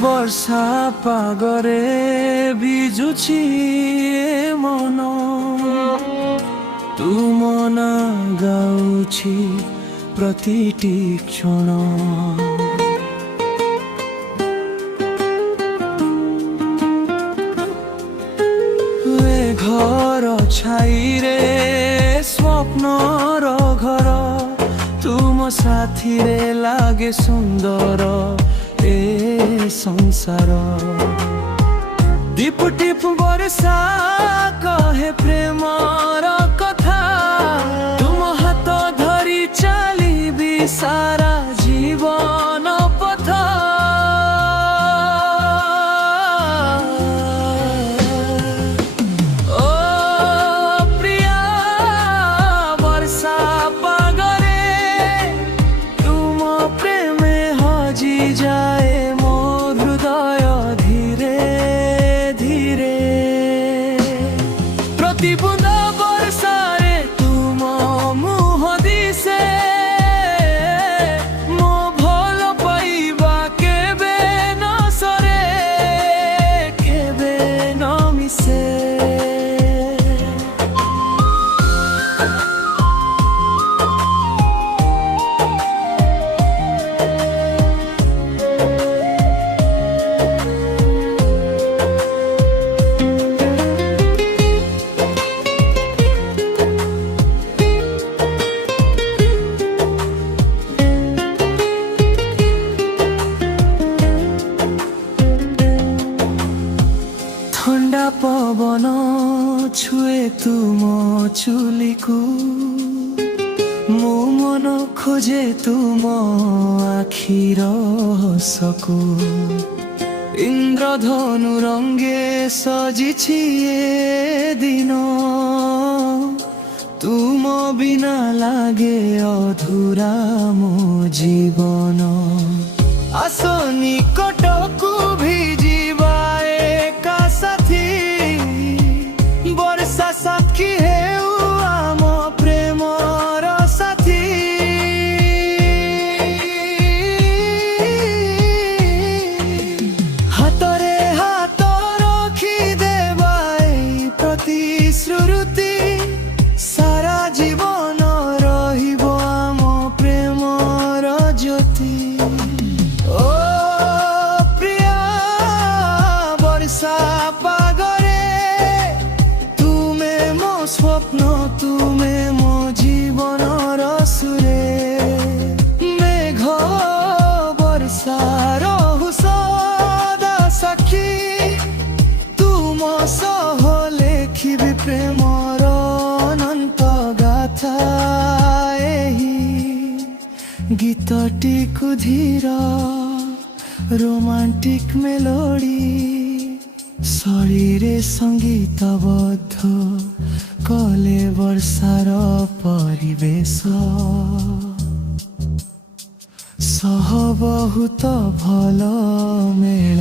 ବର୍ଷା ପାଗରେ ଭିଜୁଛି ଏ ମନ, ତୁ ମନ ଗାଉଛି ପ୍ରତିଟି କ୍ଷଣ। ଏ ଘର ଛାଇରେ ସ୍ୱପ୍ନର ଘର, ତୁମ ସାଥିରେ ଲାଗେ ସୁନ୍ଦର ଏ ସଂସାର। ଟିପୁ ଟିପୁ ବର୍ଷା କହେ ପ୍ରେମର କଥା, ତୁମ ହାତ ଧରି ଚାଲିବି ସାରା ଜୀବନ ପଥ। ଓ ପ୍ରିୟା ବର୍ଷା ପାଗରେ ତୁମ ପ୍ରେମେ ହଜି ଯାଏ ମୋ ହୃଦୟ ଧୀରେ ଧୀରେ। ପ୍ରତି ବୁନ୍ଦା ବର୍ଷାରେ ତୁମ ମୁହଁ ଦିଶେ, ମୋ ଭଲ ପାଇବା କେବେ ନ ସରେ, କେବେ ନ ମିଶେ। ଥଣ୍ଡା ପବନ ଛୁଏ ତୁମ ଚୁଲିକୁ, ମୋ ମନ ଖୋଜେ ତୁମ ଆଖିର ହସକୁ। ଇନ୍ଦ୍ରଧନୁ ରଙ୍ଗେ ସଜିଛି ଏ ଦିନ, ତୁମ ବିନା ଲାଗେ ଅଧୁରା ମୋ ଜୀବନ। ଆସ ନିକଟକୁ ଭିଜିବା ଏକା ସାଥୀ, ବର୍ଷା ସାକ୍ଷୀ ହେଉ ଆମ ପ୍ରେମର ସାଥୀ। ହାତରେ ହାତ ରଖିଦେବା ଏଇ ପ୍ରତିଶ୍ରୁତି, ସାରା ଜୀବନ ରହିବ ଆମ ପ୍ରେମର ଜ୍ୟୋତି। ଓ ପ୍ରିୟା ବର୍ଷା ପାଗରେ ତୁମେ ମୋ ସ୍ୱପ୍ନ, ତୁମେ ମୋ ଜୀବନର ସୁରେ। ମେଘ ବର୍ଷା ରହୁ ସଦା ସାକ୍ଷୀ, ତୁମ ସହ ଲେଖିବି ପ୍ରେମର ଅନନ୍ତ ଗାଥା। ଏହି ଗୀତଟିକୁ ଧୀର ରୋମାଣ୍ଟିକ ମେଲୋଡି ଶୈଳୀରେ ସଙ୍ଗୀତବଦ୍ଧ କଲେ ବର୍ଷାର ପରିବେଶ ସହ ବହୁତ ଭଲ ମେଳ।